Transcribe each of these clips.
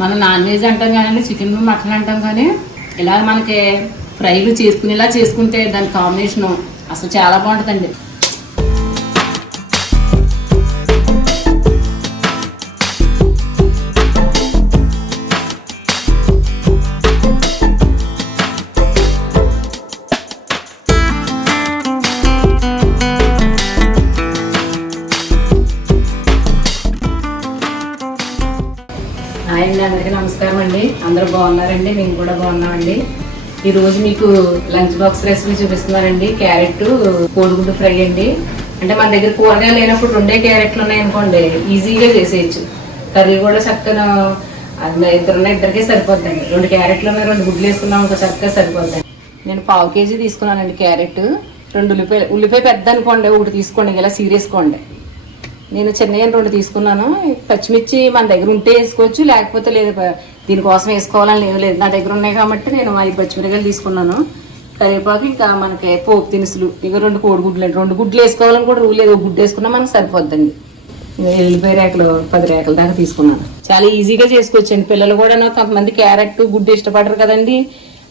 మనం non veg అంటాం కానీ చికెన్ మటన్ అంటాం కానీ ఇలా మనకి ఫ్రైలు చేసుకునేలా చేసుకుంటే దాని కాంబినేషను అసలు చాలా బాగుంటుందండి. అందరికీ నమస్కారం అండి. అందరూ బాగున్నారండి? మేము కూడా బాగున్నామండి. ఈరోజు మీకు లంచ్ బాక్స్ రెసిపీ చూపిస్తున్నారండి. క్యారెట్ కోడిగుడ్డు ఫ్రై అండి. అంటే మన దగ్గర కూరగాయలు లేనప్పుడు 2 క్యారెట్లు ఉన్నాయనుకోండి, ఈజీగా చేసేయచ్చు. కర్రీ కూడా చక్కగా ఇద్దరికే సరిపోద్దండి. 2 క్యారెట్లు ఉన్నాయి, 2 గుడ్లు వేసుకున్నాం ఇంకా చక్కగా సరిపోద్దండి. నేను 1/2 కేజీ తీసుకున్నానండి క్యారెట్. 2 ఉల్లిపాయ పెద్ద అనుకోండి, 1 తీసుకోండి, ఇలా సీరియసుకోండి. నేను చిన్నయ్యను 2 తీసుకున్నాను. పచ్చిమిర్చి మన దగ్గర ఉంటే వేసుకోవచ్చు, లేకపోతే లేదు దీనికోసం వేసుకోవాలని లేదు. నా దగ్గర ఉన్నాయి కాబట్టి నేను 5 పచ్చిమిరకాయలు తీసుకున్నాను. కరివేపాకు, ఇంకా మనకి పోపు దినుసులు, ఇక 2 కోడిగుడ్లు అండి. 2 గుడ్లు వేసుకోవాలని కూడా రూల్ లేదు, 1 గుడ్డు వేసుకున్నా మనకు సరిపోద్దండి. ఎల్లిపాయ రేకలు 10 రేకల దాకా తీసుకున్నాను. చాలా ఈజీగా చేసుకోవచ్చండి. పిల్లలు కూడా కొంతమంది క్యారెట్ గుడ్డు ఇష్టపడరు కదండి.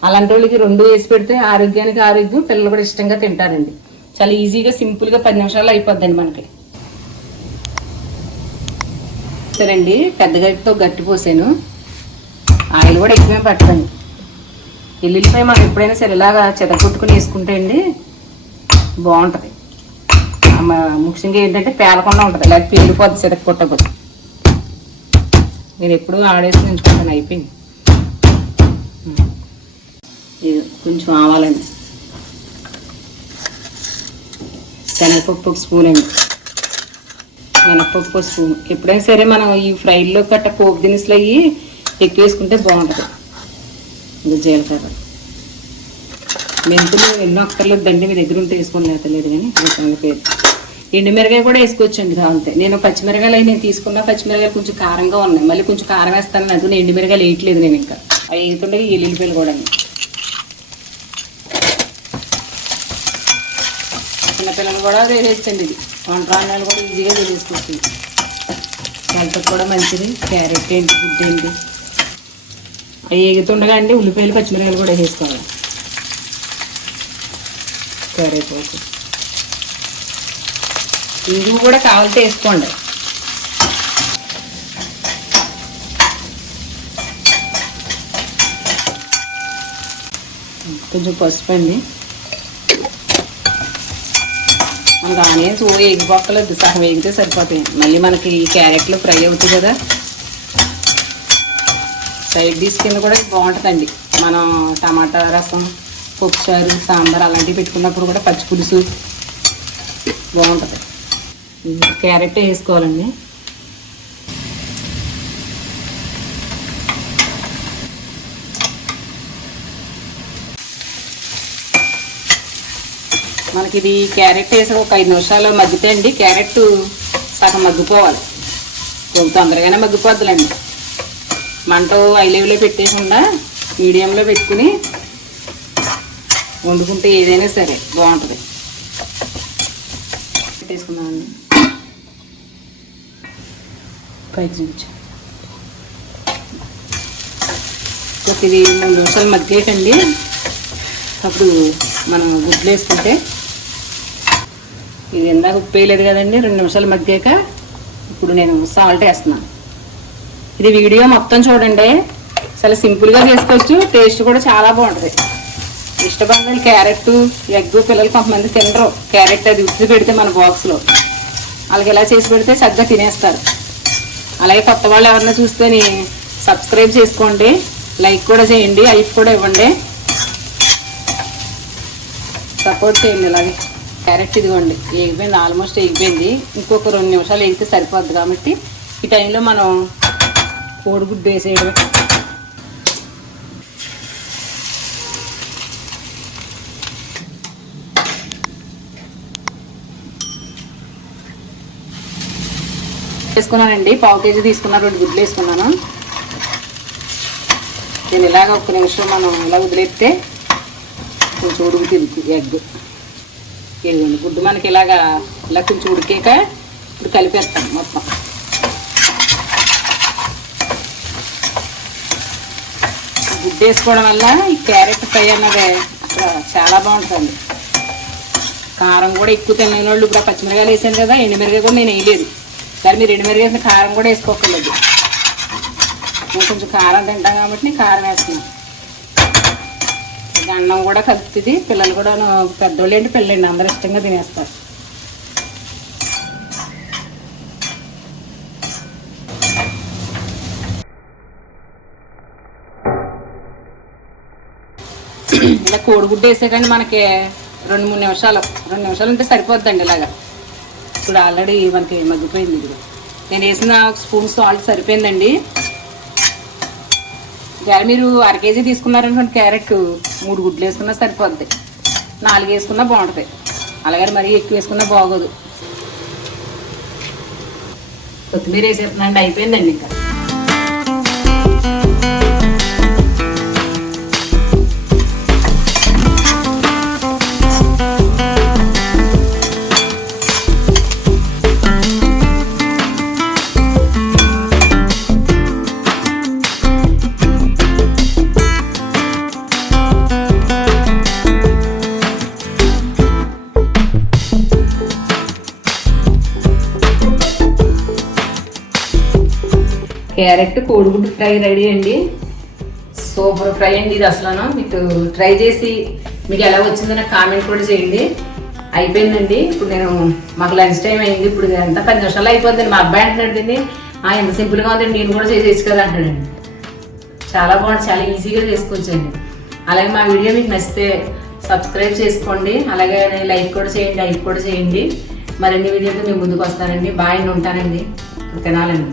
అలాంటి వాళ్ళకి 2 వేసి పెడితే ఆరోగ్యానికి ఆరోగ్యం, పిల్లలు కూడా ఇష్టంగా తింటారండి. చాలా ఈజీగా సింపుల్గా 10 నిమిషాల్లో అయిపోద్దండి మనకి. సరేండి, పెద్ద గట్టితో గట్టి పోసాను. ఆయిల్ కూడా ఎక్కువే పట్టదండి. ఎల్లుల్లిపాయ మనం ఎప్పుడైనా సరే ఇలాగా చెదగొట్టుకుని వేసుకుంటే అండి బాగుంటుంది. ముఖ్యంగా ఏంటంటే పేలకుండా ఉంటుంది, లేకపోతే పేలిపోద్ది చెదగొట్టకపోతే. నేను ఎప్పుడు ఆడేసి ఉంచుకుంటాను. అయిపోయింది. ఇది కొంచెం ఆవాలండి, శనగపప్పు 1 స్పూన్ అండి, మినపప్పు 1 స్పూన్. ఎప్పుడైనా సరే మనం ఈ ఫ్రైల్లో గట్ట పోపు దినుసులు అయ్యి ఎక్కువ వేసుకుంటే బాగుంటుంది. ఇంకా జీలకర్ర, మెంతులు ఎన్నో అక్కర్లేదండి, మీ దగ్గర ఉంటే వేసుకొని లేతలేదు కానీ సంగతి. ఎండుమిరకాయ కూడా వేసుకోవచ్చండి కావాలంటే. నేను పచ్చిమిరకాయలు నేను తీసుకున్న పచ్చిమిరకాయలు కొంచెం కారంగా ఉన్నాయి, మళ్ళీ కొంచెం కారం వేస్తాను. అందుకని ఎండుమిరకాయలు వేయట్లేదు నేను. ఇంకా అవి వేస్తుండే ఎల్లుల్లిపాయలు కూడా. చిన్నపిల్లలు కూడా వేసేచ్చండి. ఇది వంట రాళ్ళు కూడా ఈజీగా వేసేసుకోవచ్చు. హెల్త్కి కూడా మంచిది. క్యారెట్ ఏంటి, గుడ్డు ఏంటి, అవి ఎగుతుండగా అండి ఉల్లిపాయలు పచ్చిమిరకాయలు కూడా వేసుకోవాలి. కరివేపాకు, ఇంగువ కూడా కావాలంటే వేసుకోండి. కొంచెం పసుపు అండి. మనకు ఆనియన్స్ ఎగిపోక్కలేదు, సగం వేగితే సరిపోతాయి. మళ్ళీ మనకి ఈ క్యారెట్లు ఫ్రై అవుతుంది కదా. సైడ్ డిష్ కింద కూడా బాగుంటుందండి. మనం టమాటా రసం, పప్పుచారు, సాంబార్ అలాంటివి పెట్టుకున్నప్పుడు కూడా పచ్చి పులుసు బాగుంటుంది. క్యారెట్ వేసుకోవాలండి. మనకి ఇది క్యారెట్ వేసి ఒక 5 నిమిషాలు మగ్గితే అండి, క్యారెట్ సగం మగ్గిపోవాలి. కొంచెం తొందరగానే మగ్గిపోద్దులండి. మంట హై లెవెల్లో పెట్టేయకుండా మీడియంలో పెట్టుకుని వండుకుంటే ఏదైనా సరే బాగుంటుంది. పెట్టేసుకున్నామండి. పైకి చూపించు. ఇది 3 నిమిషాలు మగ్గేటండి. అప్పుడు మనం గుడ్లు వేసుకుంటే, ఇది ఇందాక ఉప్పు వేయలేదు కదండి, 2 నిమిషాలు మగ్గాక ఇప్పుడు నేను సాల్ట్ వేస్తున్నాను. ఇది వీడియో మొత్తం చూడండి. చాలా సింపుల్గా చేసుకోవచ్చు, టేస్ట్ కూడా చాలా బాగుంటుంది. ఇష్టపడిన క్యారెట్ ఎగ్ పిల్లలు కొంతమంది తినరు క్యారెట్, అది ఉత్తి పెడితే మన బాక్స్లో వాళ్ళకి ఎలా చేసి పెడితే చక్కగా తినేస్తారు. అలాగే కొత్త వాళ్ళు ఎవరన్నా చూస్తే సబ్స్క్రైబ్ చేసుకోండి, లైక్ కూడా చేయండి, ఐప్ కూడా ఇవ్వండి, సపోర్ట్ చేయండి. అలాగే క్యారెట్ ఇదిగోండి ఎగిపోయింది, ఆల్మోస్ట్ ఎగిపోయింది. ఇంకొక 2 నిమిషాలు ఎగితే సరిపోద్ది. కాబట్టి ఈ టైంలో మనం కోడిగుడ్డు వేసేయడం. వేసుకున్నానండి, 1/2 కేజీ తీసుకున్నా, 2 గుడ్లు వేసుకున్నాను. నేను ఇలాగ 1 నిమిషం మనం ఇలా వదిలేస్తే కొంచెం ఉడుకుతుంది ఎగ్. ఇదిగోండి గుడ్డు మనకి ఇలా కొంచెం ఉడికాక ఇప్పుడు కలిపేస్తాను మొత్తం. గుడ్డు వేసుకోవడం వల్ల ఈ క్యారెట్ ఫ్రై అన్నది అసలు చాలా బాగుంటుంది. కారం కూడా ఎక్కువ తినని వాళ్ళు ఇప్పుడు పచ్చిమిరకాయలు వేసాను కదా, ఎండుమిరకాయ కూడా నేను వేయలేదు. కానీ మీరు ఎండుమిరకాయ వేసిన కారం కూడా వేసుకోకర్లేదు. నేను కొంచెం కారం తింటాం కాబట్టి నేను కారం వేస్తున్నాను. అన్నం కూడా కలుపుతుంది. పిల్లలు కూడా పెద్దోళ్ళు ఏంటి పిల్లలండి అందరూ ఇష్టంగా తినేస్తారు. ఇలా కోడిగుడ్డు వేసే కానీ మనకి 2-3 నిమిషాలు ఉంటే సరిపోద్దండి. ఇలాగా ఇప్పుడు ఆల్రెడీ మనకి మగ్గిపోయింది. ఇది నేను వేసిన 1 స్పూన్ సాల్ట్ సరిపోయిందండి. మీరు 1/2 కేజీ తీసుకున్నారనుకోండి క్యారెట్ 3 గుడ్లు వేసుకున్నా సరిపోద్ది. 4 వేసుకున్నా బాగుంటుంది. అలాగే మరీ ఎక్కువ వేసుకున్నా బాగోదు. కొత్తిమీర వేసేస్తున్నాండి. అయిపోయిందండి ఇంకా. క్యారెట్ కోడిగుడ్డు ఫ్రై రెడీ అండి. సూపర్ ఫ్రై అండి ఇది. అసలు మీకు ట్రై చేసి మీకు ఎలా వచ్చిందో నాకు కామెంట్ కూడా చేయండి. అయిపోయిందండి. ఇప్పుడు మాకు లంచ్ టైం అయింది. ఇప్పుడు ఎంత 10 నిమిషాలు అయిపోద్దండి. మా అబ్బాయి అంటున్నాడు దీన్ని ఎంత సింపుల్గా ఉందండి, నేను కూడా చేసేయచ్చు కదా అంటాడండి. చాలా బాగుంది, చాలా ఈజీగా చేసుకోవచ్చండి. అలాగే మా వీడియో మీకు నచ్చితే సబ్స్క్రైబ్ చేసుకోండి. అలాగే లైక్ కూడా చేయండి. మరిన్ని వీడియోతో మేము ముందుకు వస్తానండి. బాయ్, ఉంటానండి. తినాలండి.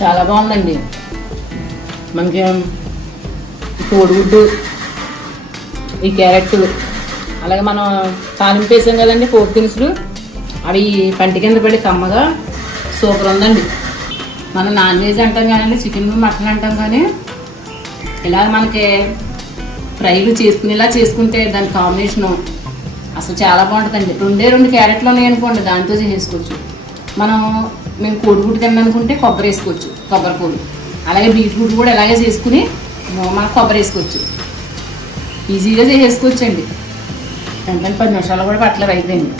చాలా బాగుందండి. మనకి కోడిగుడ్డు, ఈ క్యారెట్, అలాగే మనం తాలింపు వేసాం కదండి పోపు దినుసులు, అవి పంటి కింద పడి కమ్మగా సూపర్ ఉందండి. మనం నాన్ వెజ్ అంటాం కానీ చికెన్ మటన్ అంటాం కానీ ఇలా మనకి ఫ్రైలు ఇలా చేసుకుంటే దాని కాంబినేషను అసలు చాలా బాగుంటుందండి. 2 క్యారెట్లు ఉన్నాయనుకోండి దాంతో చేసుకోవచ్చు. మేము కోడిగుడ్డు తిననుకుంటే కొబ్బరి వేసుకోవచ్చు, కొబ్బరి పూలు. అలాగే బీట్రూట్ కూడా ఇలాగే చేసుకుని మనం కొబ్బరి వేసుకోవచ్చు. ఈజీగా చేసుకోవచ్చు అండి. 10 నిమిషాలు కూడా పట్ల అయిపోయింది.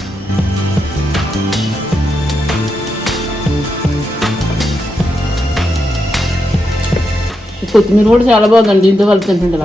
కొత్తిమీర కూడా చాలా బాగుందండి. దీంతో కలిపి తింటుంటే